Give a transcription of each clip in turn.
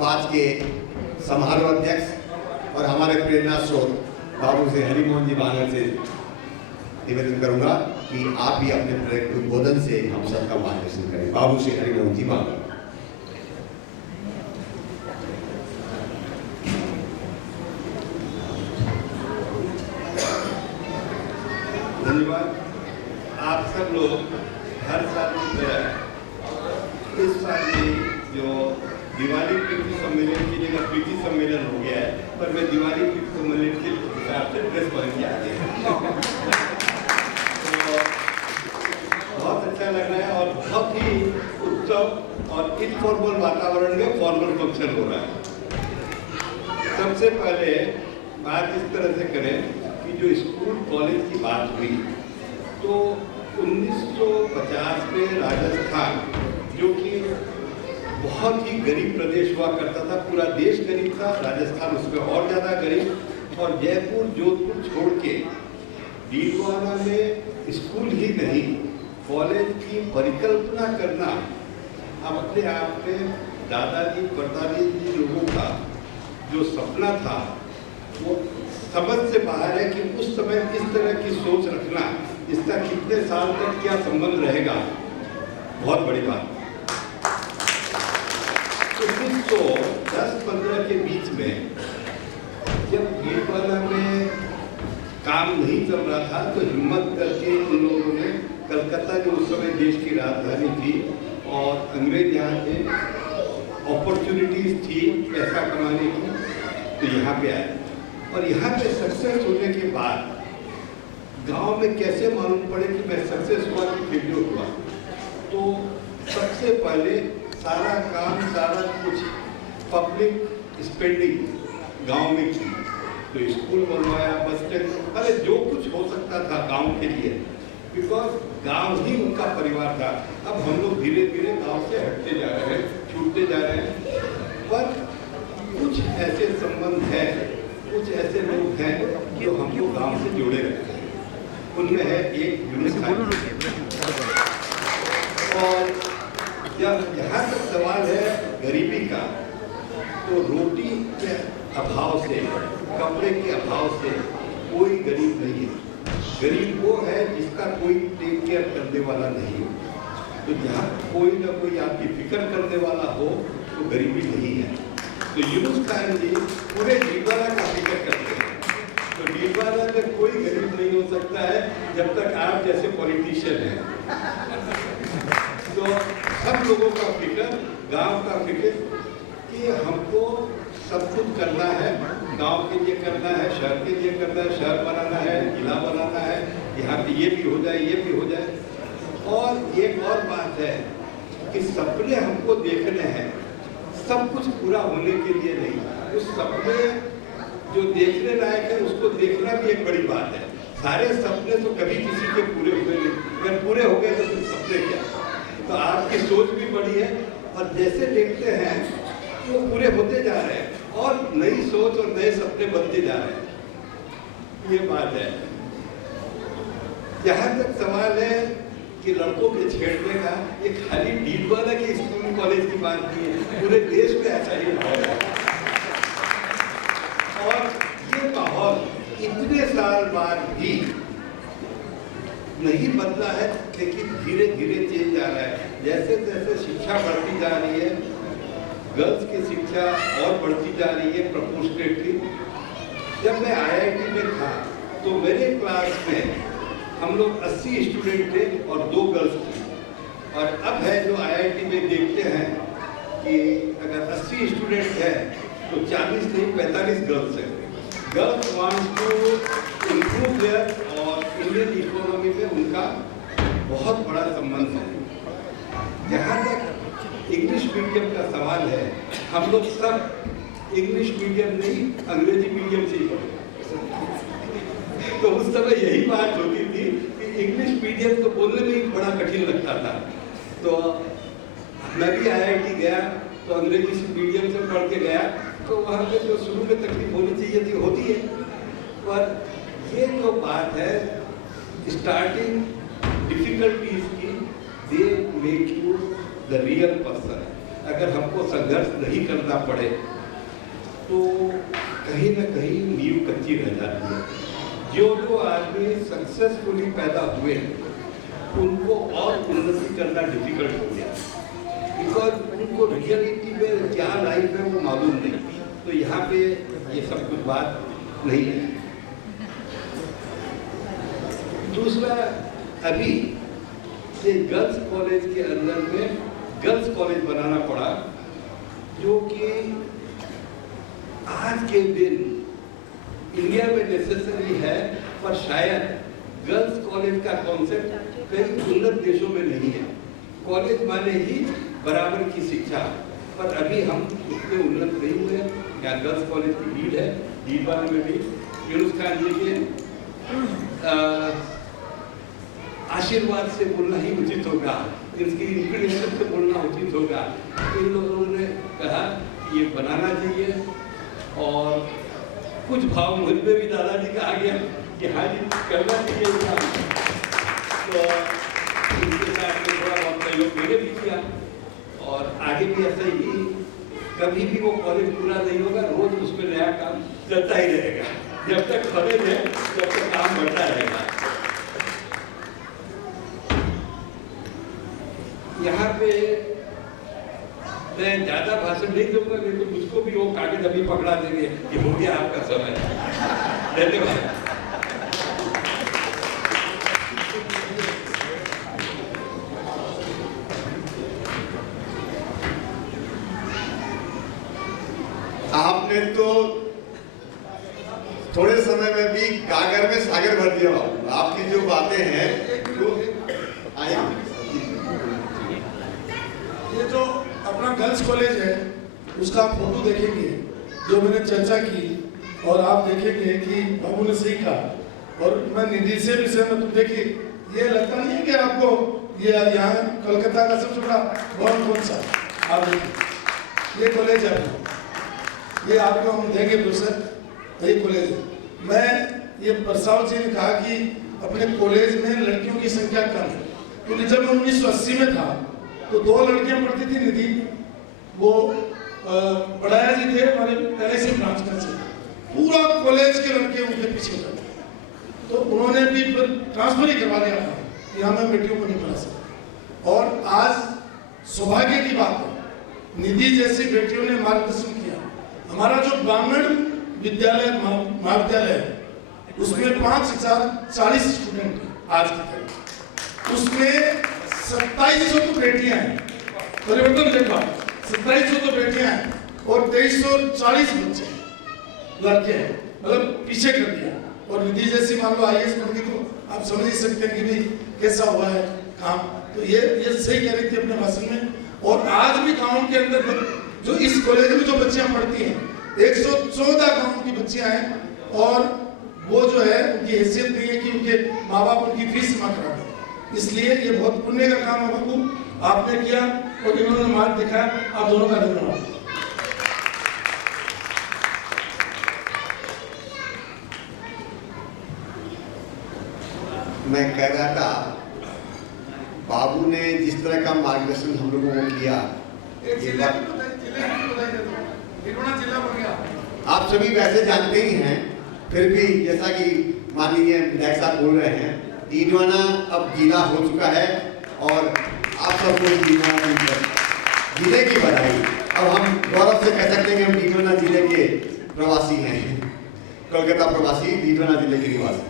अब आज के समारोह अध्यक्ष और हमारे प्रेरणा स्रोत बाबू से हरिमोहन जी बानर से निवेदन करूंगा कि आप भी अपने उद्बोधन से हम सबका मार्गदर्शन करें। बाबू से हरिमोहन जी बानर। धन्यवाद। आप सब लोग हर साल की तरह इस साल भी जो दिवाली प्रीति सम्मेलन की जगह प्रीति सम्मेलन हो गया है, पर मैं दिवाली प्रीति सम्मेलन के हिसाब से ड्रेस पहन के आ गया। तो बहुत अच्छा लग रहा है और बहुत ही उत्सव और इनफॉर्मल वातावरण में फॉर्मल फंक्शन हो रहा है। सबसे पहले बात इस तरह से करें कि जो स्कूल कॉलेज की बात हुई तो 1950 में राजस्थान, जो कि बहुत ही गरीब प्रदेश हुआ करता था, पूरा देश गरीब था, राजस्थान उसमें और ज़्यादा गरीब, और जयपुर जोधपुर छोड़ के डीडवाना में स्कूल ही नहीं कॉलेज की परिकल्पना करना अपने आप में दादाजी परदादी जी लोगों का जो सपना था वो समझ से बाहर है कि उस समय इस तरह की सोच रखना, इसका कितने साल तक क्या संबंध रहेगा, बहुत बड़ी बात। तो 1910-15 के बीच में जब डीडवाना में काम नहीं चल रहा था तो हिम्मत करके उन लोगों ने कलकत्ता, जो उस समय देश की राजधानी थी और अंग्रेज यहाँ थे, अपॉर्चुनिटीज थी पैसा कमाने की, तो यहाँ पे आए। और यहाँ पे सक्सेस होने के बाद गांव में कैसे मालूम पड़े कि मैं सक्सेस हुआ कि फेलियर हुआ, तो सबसे पहले सारा काम, सारा कुछ पब्लिक स्पेंडिंग गांव में की। तो स्कूल बनवाया, बस स्टैंड, अरे जो कुछ हो सकता था गांव के लिए, बिकॉज गांव ही उनका परिवार था। अब हम लोग धीरे धीरे गांव से हटते जा रहे हैं, छूटते जा रहे हैं, पर कुछ ऐसे संबंध हैं, कुछ ऐसे लोग हैं जो हमको गांव से जोड़े रहते हैं। उनमें है एक यूनुस खान। और जब यहाँ तक सवाल है गरीबी का, तो रोटी के अभाव से, कपड़े के अभाव से कोई गरीब नहीं है। गरीब वो है जिसका कोई टेक केयर करने वाला नहीं हो। तो जहाँ कोई ना कोई आपकी फिक्र करने वाला हो तो गरीबी नहीं है। तो यूनुस खान जी पूरे डीडवाना का फिक्र करते हैं। तो डीडवाना में कोई गरीब नहीं हो सकता है जब तक आप जैसे पॉलिटिशियन हैं। तो सब लोगों का फिक्र, गांव का फिक्र कि हमको सब कुछ करना है, गांव के लिए करना है, शहर के लिए करना है, शहर बनाना है, जिला बनाना है, यहाँ पे ये भी हो जाए, ये भी हो जाए। और एक और बात है कि सपने हमको देखने हैं, सब कुछ पूरा होने के लिए नहीं। उस सपने जो देखने लायक है उसको देखना भी एक बड़ी बात है। सारे सपने तो कभी किसी के पूरे हुए नहीं, अगर पूरे हो गए तो फिर सपने क्या। तो आपकी सोच भी बड़ी है और जैसे देखते हैं वो पूरे होते जा रहे हैं और नई सोच और नए सपने बनते जा रहे हैं। ये बात है। जहाँ तक सवाल है कि लड़कों के छेड़ने का, ये खाली डीडवाना के स्कूल कॉलेज की बात नहीं है, पूरे देश में ऐसा ही माहौल है। और ये माहौल इतने साल बाद भी नहीं बदला है, लेकिन धीरे धीरे चेंज आ रहा है। जैसे जैसे शिक्षा बढ़ती जा रही है, गर्ल्स की शिक्षा और बढ़ती जा रही है प्रोपोर्शनेटली। जब मैं IIT में था तो मेरे क्लास में हम लोग 80 स्टूडेंट थे और 2 गर्ल्स थी। और अब है जो IIT में देखते हैं कि अगर 80 स्टूडेंट है तो 40 नहीं 45 गर्ल्स हैं। Girls wants to improve their, और इंडियन इकोनॉमी में उनका बहुत बड़ा संबंध है। जहाँ तक इंग्लिश मीडियम का सवाल है, हम लोग सब इंग्लिश मीडियम नहीं अंग्रेजी मीडियम से ही पढ़े। तो उस समय यही बात होती थी कि इंग्लिश मीडियम तो बोलने में ही बड़ा कठिन लगता था। तो मैं भी IIT गया तो अंग्रेजी मीडियम से पढ़ के गया, तो वहाँ पे जो शुरू में तकलीफ होनी चाहिए थी होती है। पर ये जो बात है स्टार्टिंग डिफिकल्टीज की, they make you the real person. अगर हमको संघर्ष नहीं करना पड़े तो कहीं ना कहीं नींव कच्ची रह जाती है। जो आदमी सक्सेसफुली पैदा हुए उनको और उन्नति करना डिफिकल्ट हो गया, बिकॉज उनको रियलिटी में क्या लाइफ है वो मालूम नहीं। तो यहाँ पे ये सब कुछ बात नहीं है। दूसरा, अभी ये गर्ल्स कॉलेज के अंदर में गर्ल्स कॉलेज बनाना पड़ा, जो कि आज के दिन इंडिया में नेसेसरी है, पर शायद गर्ल्स कॉलेज का कॉन्सेप्ट कई उन्नत देशों में नहीं है। कॉलेज माने ही बराबर की शिक्षा, पर अभी हम उतने उन्नत नहीं हुए। यहाँ गर्ल्स कॉलेज की लीड है, लीड वाले में भी यूनुस खान जी के आशीर्वाद से बोलना ही उचित होगा, इसकी इंस्पिरेशन से बोलना उचित होगा। इन लोगों ने कहा कि ये बनाना चाहिए, और कुछ भाव मुझ पे भी दादाजी का आ गया कि हाँ जी करना चाहिए काम। तो इनके साथ में थोड़ा बहुत सहयोग मैंने भी किया, और आगे भी ऐसा ही, कभी भी वो कॉलेज पूरा नहीं होगा, रोज उसमें नया काम चलता ही रहेगा। जब तक कॉलेज है तब तक काम बढ़ता रहेगा। यहाँ पे मैं ज्यादा भाषण नहीं दूंगा, नहीं तो मुझको भी वो कागज अभी पकड़ा देंगे कि हो गया आपका समय। धन्यवाद। आपने तो थोड़े समय में भी गागर में सागर भर दिया बाबू। आपकी जो बातें हैं वो आया। ये जो अपना गर्ल्स कॉलेज है उसका आप फोटो देखेंगे जो मैंने चर्चा की, और आप देखेंगे कि बाबू ने सही कहा, और मैं निधि से भी सहमत हूँ। देखिए, ये लगता नहीं है कि आपको ये यहाँ कलकत्ता का सबसे बड़ा भवन कौन सा, आप देखिए ये कॉलेज है, ये आपको हम देंगे प्रोफेसर, यही कॉलेज है। मैं ये प्रसाद जी ने कहा कि अपने कॉलेज में लड़कियों की संख्या कम है, क्योंकि जब मैं 1980 में था तो 2 लड़कियां पढ़ती थी निधि, वो पढ़ाया जी थे हमारे पहले से ब्रांच कर से, पूरा कॉलेज के लड़के उनके पीछे थे, तो उन्होंने भी फिर ट्रांसफर ही करवा दिया था कि हाँ मैं बेटियों को नहीं पढ़ा सकता। और आज सौभाग्य की बात है, निधि जैसी बेटियों ने मार्गदर्शन किया। हमारा जो ब्राह्मण विद्यालय महाविद्यालय है उसमें 5040 स्टूडेंट आज की तारीख, उसमें 2700 तो बेटियां हैं, परिवर्तन देखा, 2700 तो बेटियां हैं और 2340 बच्चे लड़के हैं, मतलब पीछे कर दिया। और निधि जैसी मान लो IAS बन गई तो आप समझ ही सकते हैं कि भी कैसा हुआ है काम। तो ये सही कह रही थी अपने भाषण में। और आज भी गाँव के अंदर जो इस कॉलेज में जो बच्चियां पढ़ती हैं 114 गाँव की बच्चियां हैं, और वो जो है उनकी हैसियत नहीं है कि उनके माँ बाप उनकी फीस जमा करा दें। इसलिए ये बहुत पुण्य का काम है बाबू, आपने किया और इन्होंने मार्ग दिखाया। आप दोनों का धन्यवाद। मैं कह रहा था, बाबू ने जिस तरह का मार्गदर्शन हम लोगों को किया, आप सभी वैसे जानते ही हैं, फिर भी जैसा कि माननीय विधायक साहब बोल रहे हैं, डीडवाना अब जिला हो चुका है, और आप सबको जिले की बधाई। अब हम गौरव से कह सकते हैं कि हम डीडवाना जिले के प्रवासी हैं, कोलकाता प्रवासी, डीडवाना जिले के निवासी।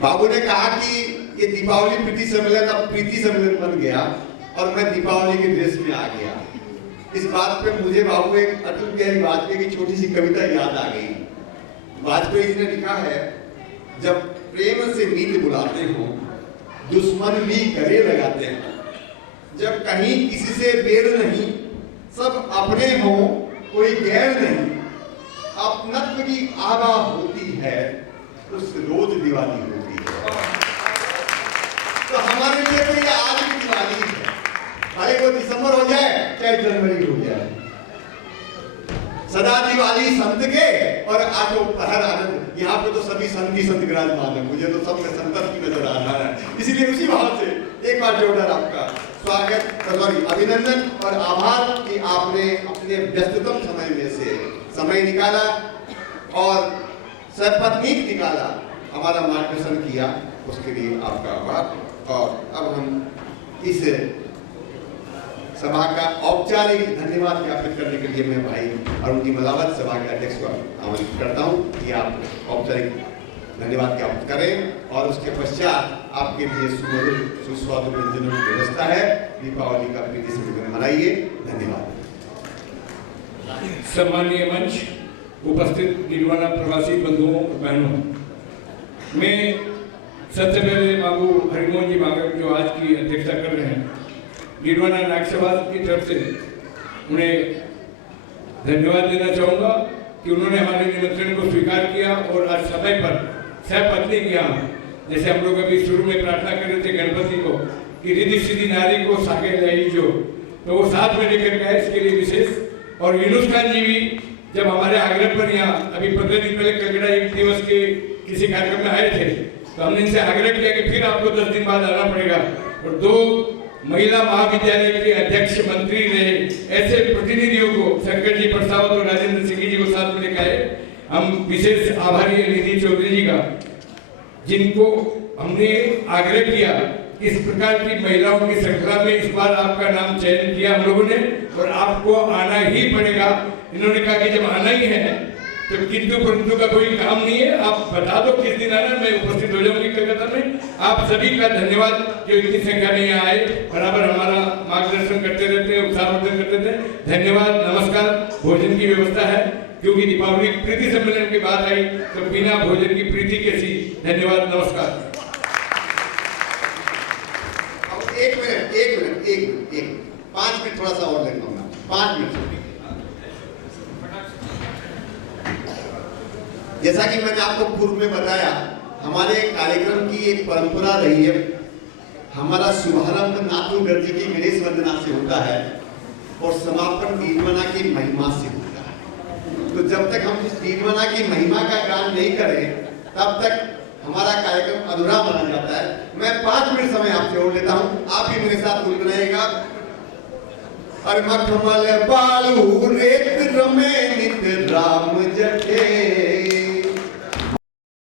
बाबू ने कहा कि ये दीपावली प्रीति सम्मेलन अब प्रीति सम्मेलन बन गया, और मैं दीपावली के ड्रेस में आ गया। इस बात पे मुझे बाबू एक अटल बिहारी वाजपेयी की छोटी सी कविता याद आ गई। वाजपेयी जी ने लिखा है, जब प्रेम से मीत बुलाते हो दुश्मन भी गले लगाते हैं, जब कहीं किसी से बैर नहीं सब अपने हो कोई गैर नहीं, अपनत्व की आभा होती है उस रोज दिवाली होती है। तो हमारे लिए तो ये आज की दिवाली है, चाहे वो दिसंबर हो जाए चाहे जनवरी हो जाए, सदा दिवाली संत के और आठों पहर आनंद। यहाँ पे तो सभी संत ही संत विराजमान है, मुझे तो सब में संत की नजर आ रहा है, इसीलिए उसी भाव से एक बार जोरदार आपका स्वागत, सॉरी अभिनंदन और आभार कि आपने अपने व्यस्ततम समय में से समय निकाला और सपत्नीक निकाला, हमारा मार्गदर्शन किया, उसके लिए आपका आभार। और अब हम इस सभा का औपचारिक धन्यवाद ज्ञापित करने के लिए मैं भाई अरुण जी मलावत सभा के अध्यक्ष को आमंत्रित करता हूं कि आप औपचारिक धन्यवाद ज्ञापित करें और उसके पश्चात आपके लिए सुमधुर सुस्वादु व्यंजनों की व्यवस्था है। दीपावली का प्रीति से मनाइए। धन्यवाद। सम्मानीय मंच, उपस्थित गिरवाना प्रवासी बंधुओं बहनों, मैं सबसे पहले बाबू हरिमोहन जी बागड़ जो आज की अध्यक्षता कर रहे हैं, गिरवाना नायक सभा की तरफ से उन्हें धन्यवाद देना चाहूँगा कि उन्होंने हमारे निमंत्रण को स्वीकार किया और आज समय पर सहपत्नी किया। जैसे हम लोग अभी शुरू में प्रार्थना कर रहे थे गणपति को कि रिद्धि सिद्धि नारी को साके लाई जो, तो वो साथ में लेकर गए, इसके लिए विशेष। और यूनुस खान जी भी जब हमारे आग्रह पर यहाँ अभी 15 दिन पहले कगड़ा एक दिवस के किसी कार्यक्रम में आए थे, तो हमने इनसे आग्रह किया कि फिर आपको 10 दिन बाद आना पड़ेगा। और 2 महिला महाविद्यालय के अध्यक्ष मंत्री रहे ऐसे प्रतिनिधियों को शंकर जी प्रसाद और राजेंद्र सिंह जी को साथ में लेकर आए। हम विशेष आभारी है निधि चौधरी जी का, जिनको हमने आग्रह किया इस प्रकार की महिलाओं की श्रृंखला में इस बार आपका नाम चयन किया हम लोगों ने और आपको आना ही पड़ेगा। इन्होंने कहा कि जब आना ही है तो किंतु परंतु का कोई काम नहीं है, आप बता दो किस दिन आना, मैं उपस्थित हो जाऊंगी कलकत्ता में। आप सभी का धन्यवाद जो इतनी संख्या में यहाँ आए, बराबर हमारा मार्गदर्शन करते रहते हैं, उत्साहवर्धन करते थे। धन्यवाद, नमस्कार। भोजन की व्यवस्था है क्योंकि दीपावली प्रीति सम्मेलन की बात आई तो बिना भोजन की प्रीति कैसी। धन्यवाद, नमस्कार। एक मिनट 5 मिनट थोड़ा सा और ले लूंगा, 5 मिनट। जैसा कि मैंने आपको पूर्व में बताया, हमारे कार्यक्रम की एक परंपरा रही है। हमारा शुभारंभ नाथुगढ़ जी की गणेश वंदना से होता है और समापन दीनवना की महिमा से होता है। तो जब तक हम इस दीनवना की महिमा का गान नहीं करें तब तक हमारा कार्यक्रम अधूरा माना जाता है। मैं 5 मिनट समय आपसे और लेता हूं, आप भी मेरे साथ गुनगुनाइएगा। अरे मखमल बालू रेत रमे नित राम जटे,